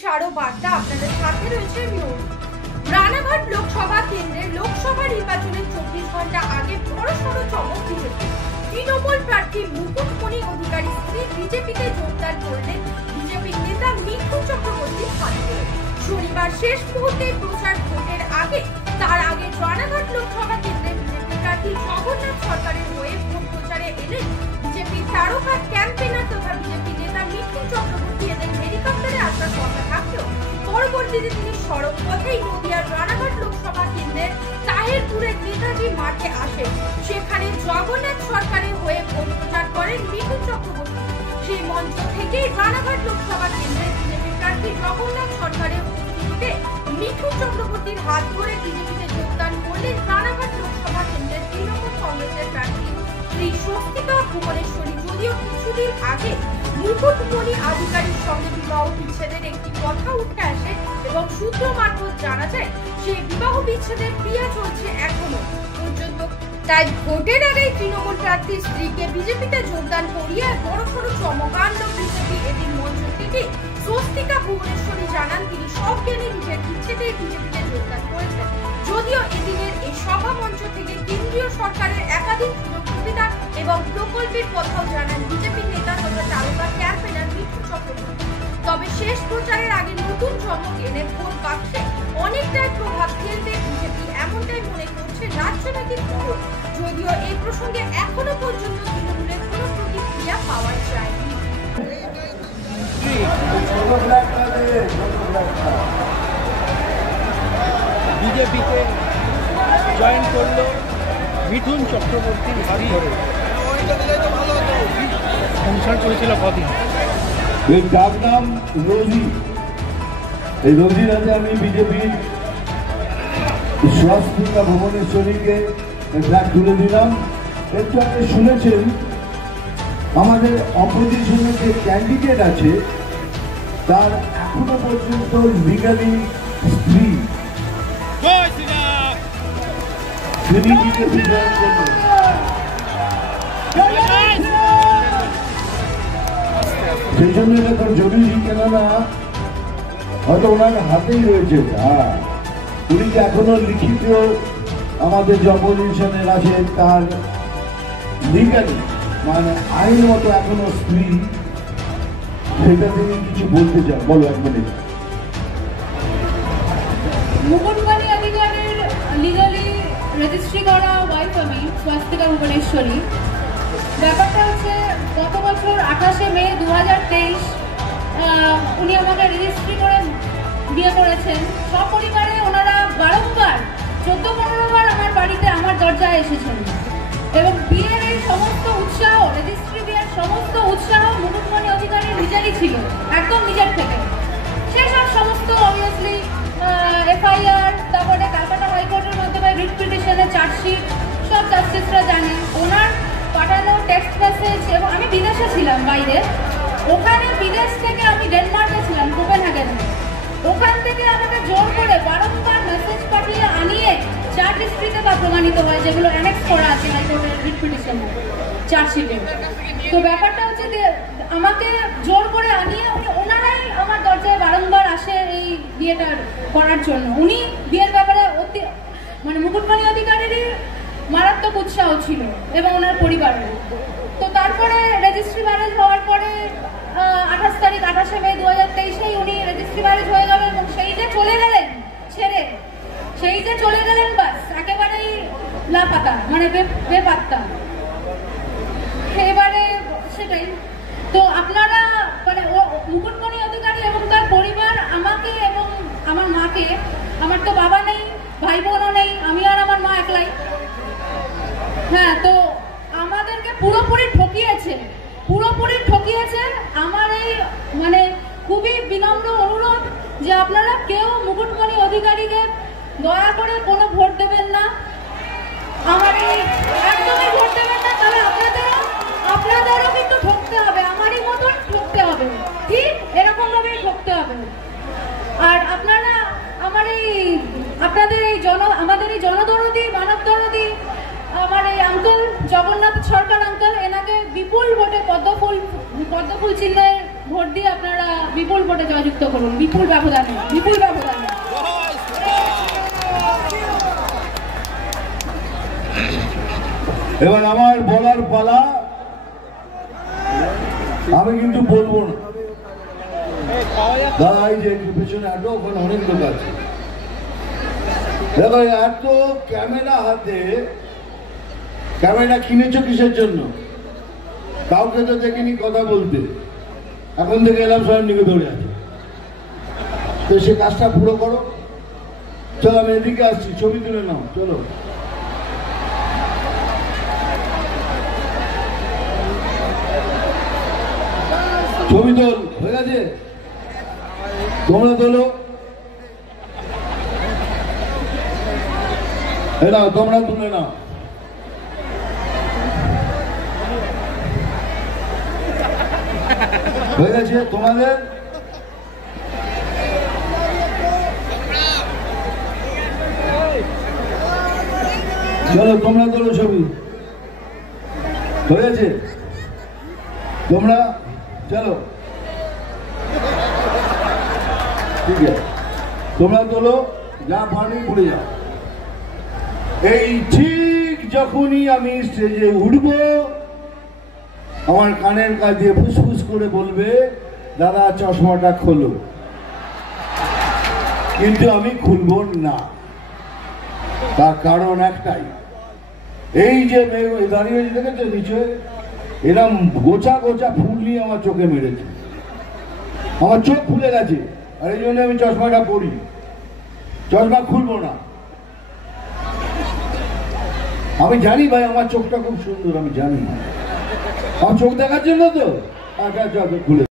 ছাড়ো বার্তা আপনাদের সাথে রয়েছে রানাঘাট লোকসভা কেন্দ্রের লোকসভা নির্বাচনের 24 ঘন্টা আগে বড়সড় চমক বিজেপি। তৃণমূল প্রার্থী মুকুটমণি অধিকারী স্ত্রী বিজেপিতে যোগদান করলেন বিজেপির নেতা মিঠুন চক্রবর্তীর হাত ধরে। শনিবার শেষ মুহূর্তে প্রচার ভোটের আগে রানাঘাট লোকসভা কেন্দ্রে বিজেপি প্রার্থী জগন্নাথ সরকারের হয়ে ভোট প্রচারে এলেন বিজেপির তারকা ক্যাম্পেনার তথা বিজেপি নেতা মিঠুন চক্রবর্তী। এদের হেলিকপ্টারে আসার কথা থাকলেও পরবর্তীতে তিনি সড়ক পথেই নদিয়ার রানাঘাট লোকসভা কেন্দ্রের তাহেরপুরের নেতাজি মাঠে আসেন। সেখানে জগন্নাথ সরকারের হয়ে ভোট প্রচার করেন মিঠুন চক্রবর্তী। সেই মঞ্চ থেকেই রানাঘাট লোকসভা কেন্দ্রের বিজেপি প্রার্থী জগন্নাথ সরকারের উপস্থিতিতে মিঠুন চক্রবর্তীর হাত ধরে বিজেপিতে যোগদান করলেন রানাঘাট লোকসভা কেন্দ্রের তৃণমূল কংগ্রেসের প্রার্থী শ্রী স্বস্তিকা ভুবনেশ্বরী। যদিও কিছুদিন আগে মুকুটমণি অধিকারীর সঙ্গে বিবাহ বিচ্ছেদের একটি কথা উঠে আসে এবং সূত্র মারফত জানা যায় সেই বিবাহ বিচ্ছেদের ক্রিয়া চলছে এখনো পর্যন্ত। তাই ভোটের আগেই তৃণমূল প্রার্থীর স্ত্রীকে বিজেপিতে যোগদান করিয়ে বড়সড় চমক আনল বিজেপি। এদিন মঞ্চ থেকে স্বস্তিকা ভুবনেশ্বরী জানান তিনি সব জ্ঞানে নিজের ইচ্ছেতেই বিজেপিতে যোগদান করেছেন। যদিও এদিনের এই সভা মঞ্চ থেকে কেন্দ্রীয় সরকারের একাধিক সুযোগ সুবিধা এবং প্রকল্পের কথাও জানান বিজেপি নেতা তথা তারকা ক্যাম্পেনার মিঠুন চক্রবর্তী। তবে শেষ প্রচারের আগে নতুন চমক এনে ভোট বাক্সে অনেকটাই প্রভাব ফেলবে বিজেপি, এমনটাই মনে করছে রাজনৈতিক মহল। যদিও এই প্রসঙ্গে এখনো পর্যন্ত তৃণমূলের কোনো প্রতিক্রিয়া পাওয়া যায়নি। বিজেপিতে জয়েন করলো মিঠুন চক্রবর্তীর হাত ধরে। সংসার করেছিল কদিন। এর ডাক নাম রোজি। এই রোজির হাতে আমি বিজেপির স্বস্তিকা ভুবনেশ্বরীকে ফ্ল্যাগ তুলে দিলাম। একটু আপনি শুনেছেন আমাদের অপোজিশনের যে ক্যান্ডিডেট আছে তার এখনো পর্যন্ত লিগালি স্ত্রী তিনি বিজেপি জয়েন করবেন। সেই জন্য এটা তো জরুরি, কেননা হয়তো ওনার হাতেই রয়েছে। হ্যাঁ, উনি যে এখনো লিখিত আমাদের যে অপোজিশনের আছে তার লিগালি মানে আইন মতো এখনো স্ত্রী, সেটা থেকে কিছু বলতে চান। বলো এক মিনিট। মুকুটমণি অধিকারীর লিগালি রেজিস্ট্রি করা ওয়াইফ আমি স্বস্তিকা ভুবনেশ্বরী। ব্যাপারটা হচ্ছে গত বছর 28শে মে 2023 উনি আমাকে রেজিস্ট্রি করে বিয়ে করেছেন। সপরিবারে ওনারা বারংবার 14-15 বার আমার বাড়িতে আমার দরজায় এসেছেন এবং বিয়ের এই সমস্ত উৎসাহ, রেজিস্ট্রি বিয়ের সমস্ত উৎসাহ মুকুটমণি অধিকারীর নিজেরই ছিল, একদম নিজের থেকে। সেসব সমস্ত অবভিয়াসলি এফআইআর, তারপরে ক্যালকাটা হাইকোর্টের মাধ্যমে রিট পিটিশনের চার্জশিট সব জাস্টিসরা জানেন। ওনার পাঠানো টেক্সট মেসেজ, এবং আমি বিদেশে ছিলাম বাইরে, ওখানে বিদেশ থেকে আমি ডেনমার্কে ছিলাম কোপেনহেগেনে, ওখান থেকে আমাকে জোর করে বারংবার মেসেজ পাঠিয়ে আনিয়ে চার্জ হিস্ট্রিতে তা প্রমাণিত হয়, যেগুলো অ্যানেক্স করা আছে হাইকোর্টের রিট পিটিশনে চার্জশিটে। তো ব্যাপারটা হচ্ছে যে আমাকে জোর করে আনিয়ে ওনারাই আমার দরজায় বারংবার আসে এই বিয়েটা করার জন্য। উনি বিয়ের ব্যাপারে মানে মুকুটমণি অধিকারীরই মারাত্মক উৎসাহ ছিল এবং ওনার পরিবারের। তো তারপরে রেজিস্ট্রি ম্যারেজ হওয়ার পরে 28শে মে 2023 উনি রেজিস্ট্রি ম্যারেজ হয়ে গেল এবং সেই যে চলে গেলেন ছেড়ে, সেই যে চলে গেলেন বাস একেবারেই লাপাতা, মানে বেপাত্তা। এবারে সেটাই তো আপনারা মানে মুকুটমণি অধিকারী এবং তার পরিবার আমাকে এবং আমার মাকে, আমার তো বাবা নেই, ভাই বোনও নেই, আমি আর আমার মা একলাই। হ্যাঁ, তো আমাদেরকে পুরোপুরি ঠকিয়েছে। আমার এই মানে খুবই বিনম্র অনুরোধ যে আপনারা কেউ মুকুটমণি অধিকারীকে দয়া করে কোনো ভোট দেবেন না, আমার এই একদমই ভোট দেবেন না। তবে আপনাদেরও কিন্তু ঠকতে হবে, আমারই মতন ঠকতে হবে, ঠিক এরকম ভাবেই ঠকতে হবে। আর আপনারা আমাদের এই জনদরদি, মানব দরদি আমার এই আঙ্কেল জগন্নাথ সরকার আঙ্কেল, এনাকে বিপুল ভোটে পদ্মফুল চিহ্নে ভোট দিয়ে আপনারা বিপুল ভোটে জয়যুক্ত করুন, বিপুল ব্যবধানে, বিপুল ব্যবধানে। এবার আমার বলার পালা, আমি কিন্তু বলবো না। দাদা এই যে পেছনে এত, ওখানে অনেক লোক আছে, দেখো এত ক্যামেরা হাতে, ক্যামেরা কিনেছো কিসের জন্য? কাউকে তো দেখিনি কথা বলতে, এখন থেকে এলাম সবাই দিকে দৌড়ে আছে। তো সে কাজটা পুরো করো। চলো আমি এদিকে আসছি, ছবি তুলে নাও, চলো। ছবি তোল হয়ে গেছে, তোমরা তোলো, নাও তোমরা তুলে নাও। হয়ে গেছে তোমাদের? চলো তোমরা তোলো ছবি, হয়ে গেছে তোমরা চলো, ঠিক আছে তোমরা তোলো, যা পানি পড়ে যাও। এই ঠিক যখনই আমি স্টেজে উঠবো, আমার কানের কাছে ফুসফুস করে বলবে, দাদা চশমাটা খোলো, কিন্তু আমি খুলব না। তার কারণ একটাই, এই যে দাঁড়িয়ে দেখেছো নিচে, এরম গোছা গোছা ফুল নিয়ে আমার চোখে মেরেছে, আমার চোখ ফুলে গেছে, আর এই জন্য আমি চশমাটা পরি, চশমা খুলবো না। আমি জানি ভাই আমার চোখটা খুব সুন্দর, আমি জানি, আমার চোখ দেখার জন্য তো, আচ্ছা খুলে